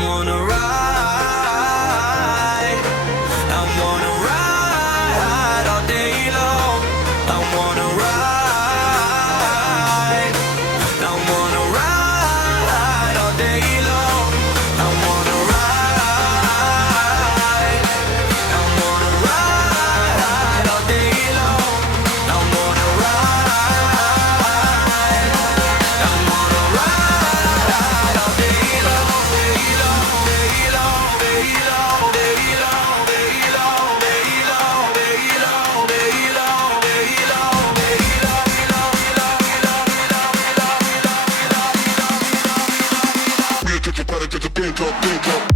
wanna ride. I wanna ride all day long. I wanna ride. I wanna ride all day long. I wanna ride. I wanna ride all day long. I wanna ride. I wanna ride all day long. Get your better, get your hands up, hands up.